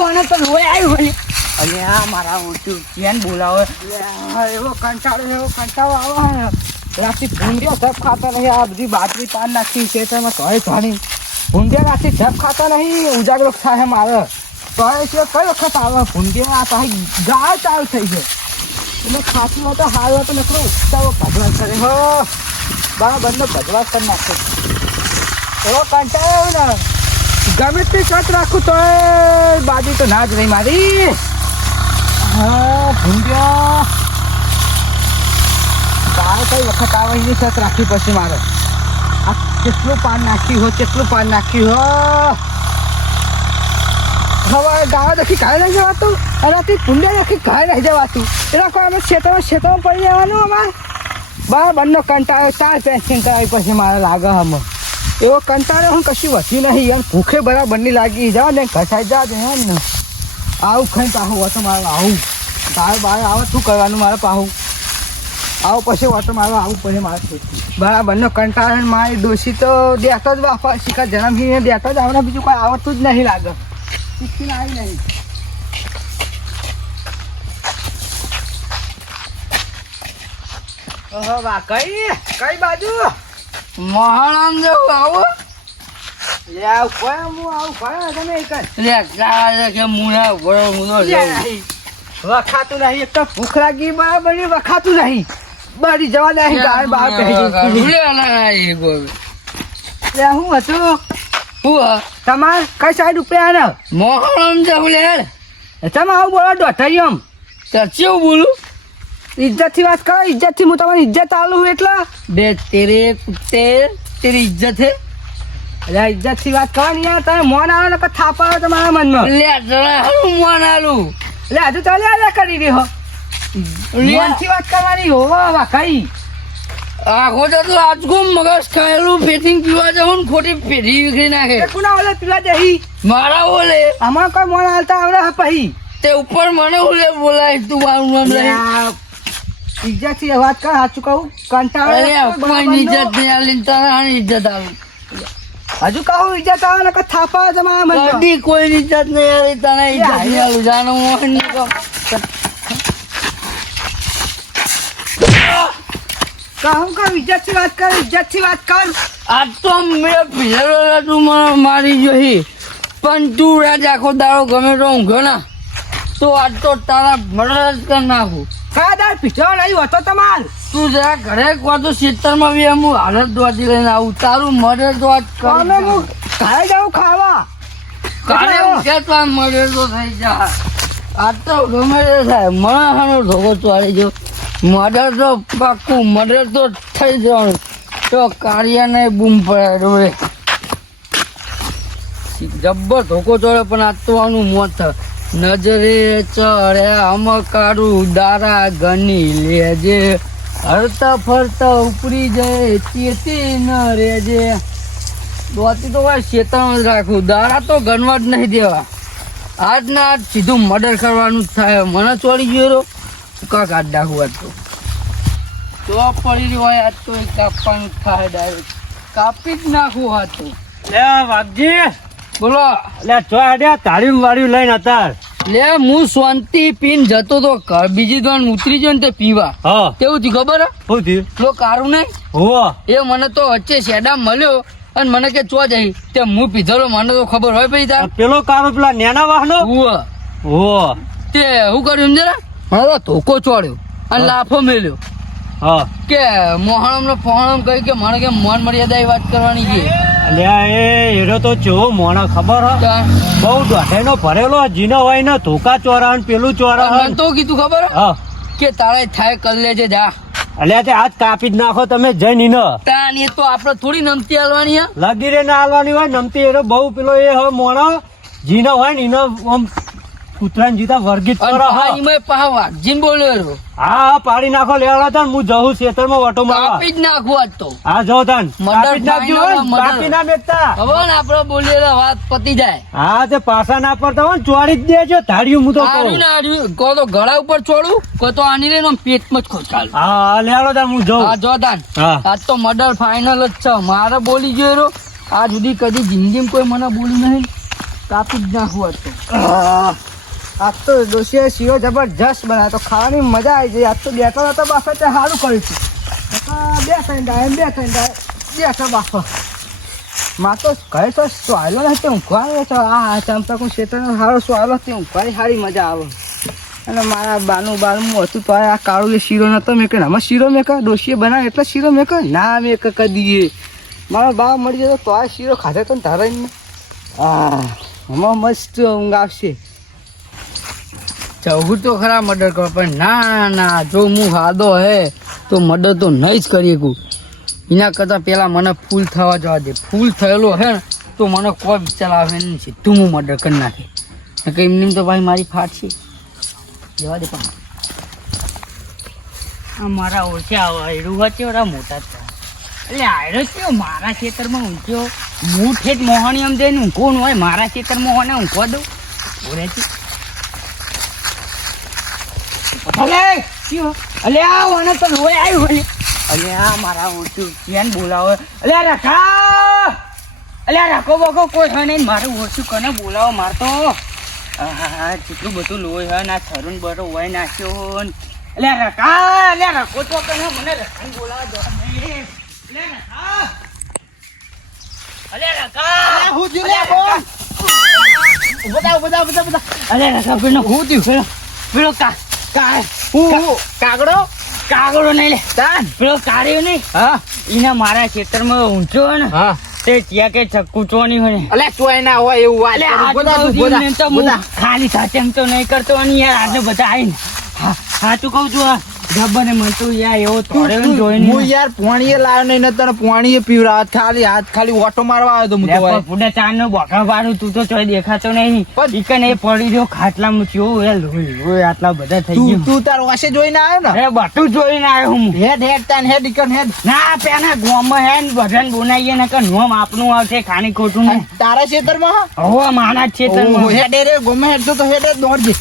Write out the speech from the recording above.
મને તો રોય આવ્યું મને. અને આ મારા ઓછું ચેન બોલાવે એવો કંટાળો આવે. રાતથી ભૂંડિયા ધપ ખાતા નહીં. આ બધી બાજરી પાન નાખી છે તેમાં તોય જાણી ભૂંડિયા રાતથી ધપ ખાતા નહીં. ઉજાગરો થાય મારે તોય છે કઈ વખત આવે ભૂંડિયા. આ પાછી ગાય ચાલુ થઈ છે એટલે ખાતું હોય તો હાલ તો નકરો ઉત્સાહો ભજવાસ કરે હો. બંને ભજવાસ કરી નાખે. એવો કંટાળો ને ગમે તે કટ રાખું તો બાજુ તો ના જ રહી મારી. હા ભૂંડિયા ગાય કઈ વખત આવે એની સત રાખવી પછી મારે. આ કેટલું પાન નાખ્યું હોય કેટલું પાન નાખ્યું હો. હવે ગાય દેખી ઘાય નહીં જવાતું એનાથી ભૂંડિયા દેખી ઘાય નહીં જવાતું. એના કોઈ અમે ખેતરમાં પડી જવાનું અમારે. બંને કંટાળો 4 પેન્સિંગ કરાવી પછી મારે લાગે અમે. એવો કંટાળો હું કશું વધ્યું નહીં. એમ ભૂખે બરાબરની લાગી જાવ ને ઘસાઈ જા ને આવું ખાઈ પાહું વટો મારે આવું ગાય બાય આવે શું કરવાનું મારે પાહું આવું પછી વટો મારે આવું પડે મારે બરાબરનો કંટાળો. મારી ડોસી તો દેતો જ બાપા શીખા જન્મથી દેતો જ આવડે બીજું કોઈ આવડતું જ નહીં લાગે. શીખીને આવી નહીં. કઈ બાજુ મહારામ જેવું આવું વખાતું નહીં. એક તો ભૂખ લાગી બરાબર વખાતું નહીં. બરી જવા દે ગાય બહાર હું હતું તમારે કઈ સાઈડ ઉપર ને મહારામ જેવું લે તમે આવું બોલો દોઢ કેવું બોલું ઇજ્જત થી વાત કરો. ઇજ્જત થી હું તમારી ઇજ્જત આલું એટલે બે તેરે કુત્તે તેરી ઇજ્જત હે. ઇજ્જત થી વાત કરો ને યાર. તમે મોન આવે ને થાપ આવે તમારા મનમાં. લે હું મોન આલું એટલે હજુ તો લે કરી રહ્યો મોન થી વાત કરવાની હો કઈ આખો તો આજકું મગજ ખાયેલું ફેટિંગ પીવા જવું ને ખોટી પેઢી વિખરી નાખે. કુના ઓલે પીવા જઈ મારા ઓલે અમારે કોઈ મોન હાલતા આવડે પછી તે ઉપર મને ઓલે બોલાય તું મારું નામ લઈ ઇજ્જત થી વાત કર. સાચું કહું કંટાળો કોઈ ઇજ્જત નહીં આલી તારા ઇજ્જત આવી હજુ કહું ઇજ્જત આવે ને થાપા તમારા મનમાં. કદી કોઈ ઇજ્જત નહીં આલી તને ઇજ્જત નહીં આલું જાણું મોહન નહીં કહું ઇજ્જત થી વાત કર. ઇજ્જત થી વાત કર. આજ તો મેં પીધેલો તું મને મારી જોઈ પણ તું રાજ આખો દાડો ગમે તો ઊંઘો ના તો આજ તો તારા મર્ડર જ કરી નાખું. કયા દાડ પીછો નહીં હોતો તમાર. તું જરા ઘરે તો ખેતરમાં બી હું હાલત દોડી લઈને આવું તારું મર્ડર તો આજ હું ઘરે જાઉં ખાવા. કાલે ખેતમાં મર્ડર તો થઈ જાય. આજ તો ગમે તે થાય મણાનો ધોકો ચાલી ગયો. મર્ડર તો પાક્કું મર્ડર તો થઈ જવાનું. તો કાર્યને બૂમ પડે રે જબ્બર ધોકો ચડે પણ આજ તો આનું મોત થાય. નજરે ચડે અમકારું દારા ગની લેજે હરતા ફરતા ઉપરી જાય ચેતી ન રેજે. દોતી તો ભાઈ શેતાણ જ રાખું દારા તો ગણવા જ નહીં દેવા. આજ ના આજ સીધું મર્ડર કરવાનું જ થાય. મને ચોરી ગયો કા કાઢ નાખું આજ તો પડી રહ્યો હોય આજ તો કાપવાનું જ થાય. ડાયરેક્ટ કાપી જ નાખું હાથ તો. વાઘજી બોલો એટલે ચો આડ્યા તાળીમ વાળ્યું લઈને હતા લે હું શાંતિ પીને જતો તો ઘર બીજી દોડ ઉતરી ગયો ને તે પીવા. હા કેવું થયું ખબર શું થયું પેલો કારું નહીં હોવા એ મને તો વચ્ચે શેડા મળ્યો અને મને કે ચો જઈ તે હું પીધેલો મને તો ખબર હોય પછી તાર પેલો કારો પેલા નેના વાહનો હો તે શું કર્યું જરા મને તો ધોકો ચોડ્યો અને લાફો મેલ્યો હા કે મોહણમ ને ફોહણમ કહી કે મને કે મન મર્યાદા વાત કરવાની છે. અલ્યા એ એનો તો ચેવો મોણો ખબર હ બહુ દોઢાઈનો ભરેલો જીનો હોય ને ધોકા ચોરાણ પેલું ચોરાણ મને તો કીધું ખબર હા કે તારે થાય કર લેજે જા. અલ્યા તે આજ કાપી જ નાખો તમે જઈને ન તાન એ તો આપડે થોડી નમતી હાલવાની હે. લગી રે ના હાલવાની હોય નમતી એનો બહુ પેલો એ હ મોણો જીનો હોય ને એનો આમ કૂતરાને જીતા વર્ગિત કરો વાઘજીન બોલ્યો હા પાડી નાખો લેવાના હતા હું જઉં ખેતરમાં ઓટો મારવા કાપી જ નાખું આજ તો. હા જો તાન મર્ડર કાપી નાખજો કાપી ના મેકતા હવે ને આપડે બોલીએ વાત પતી જાય. હા તે પાછા ના પડતા હોય ને ચોરી જ દેજો ધાડ્યું હું તો કહું. હારું ને હારું કો તો ગળા ઉપર છોડું કો તો આની લઈને પેટમાં જ ખોચાલ. હા લેવાડો તાન હું જઉં. હા જો તાન હા આજ તો મર્ડર ફાઇનલ જ છે. મારે બોલી ગયો આજ સુધી કદી જિંદગીમાં કોઈ મને બોલી નહીં. કાપી જ નાખું આજ તો. આજ તો ડોશીએ શીરો જબરજસ્ત બનાવ્યો તો ખાવાની મજા આવી જાય. આજ તો બેઠો હતો બાફા તે સારું કર્યું હતું. બે ત્રણ બેઠો બાફા માં તો કહે તો સ્વાયલો નથી ઊંઘવાનું તો આ ચંપાકું ક્ષેત્રનો સારો સ્વાયલો હતી ઊંઘવાની સારી મજા આવે. અને મારા બાનું હતું તો આ કાળું એ શીરો નતો મેં કહે આમાં શીરો મેં કહે ડોશીએ બનાવે એટલે શીરો મેં કહે ના મેં કદીએ મારો બા મળી જતો તો આ શીરો ખાધે તો તારે આમાં મસ્ત ઊંઘ આવશે. જવું તો ખરા મર્ડર કરો પણ ના જો હું હાદો હે તો મર્ડર તો નહીં જ કરી શકું. એના કરતાં પહેલાં મને ફૂલ થવા જવા દે. ફૂલ થયેલો હે ને તો મને કોઈ વિચાર આવે નહીં સીધું હું મર્ડર કરી નાખે. કે એમની તો ભાઈ મારી ફાટ છે જવા દે. પણ આ મારા ઓછા આયરું વચ્ચે ઓરા મોટા હતા એટલે આયરો થયો મારા ખેતરમાં ઊંચ્યો હું ઠેઠ મોહણી એમ જઈને ઊંઘો હોય મારા ખેતરમાં હોને ઊંઘવા દઉં બોલે છે. અલે આ મને તો લોહી આવ્યું અલે અલે આ મારા ઓછું કેન બોલાવો અલે રાખા અલે રાખો બકો કોઈ હોય નહીં મારું ઓછું કને બોલાવો મારતો હા જેટલું બધું લોહી હોય ને આ થરું બરો હોય નાખ્યો અલે રાખા અલે રાખો તો કને મને રખાને બોલાવો દો અલે રાખા અલે રાખા હું જીલે બોલ બધા અલે રાખા પેલો હું થયું પેલો કાગડો નહીં લે પેલો કાઢ્યો નહીં હા એને મારા ખેતરમાં ઊંચો ને હા તે ત્યાં કે ચક્કુચવાની હોય ને અલે ચોય ના હોય એવું વાત ખાલી સાથે એમ તો નહીં કરતો અને યાર આજે બધા આવીને હા તું કહું છું ગબ્બને મળતું યાર એવો થોડે જોઈને હું યાર પોણીએ લાવ્યો નહીં ને તને પોણીએ પીવડાવ ખાલી ઓટો મારવા આવ્યો તો હું તો પુડા ચાર નો બોકા પાડું તું તો ચોય દેખાતો નહીં ઈકન એ પડી રહ્યો ખાટલા મૂક્યો એ લોહી આટલા બધા થઈ ગયું તું તાર વાસે જોઈને આવ્યો ને અરે બધું જોઈને આવ્યો હું હેડ ઈકન હેડ ના પેના ગોમાં હે ને બધાને બોલાવીએ ને કે નોમ આપનું આવશે ખાણી ખોટું ને તારા ખેતરમાં હો મારા ખેતરમાં હેડ રે ગોમાં હેડ તો હેડ દોડજે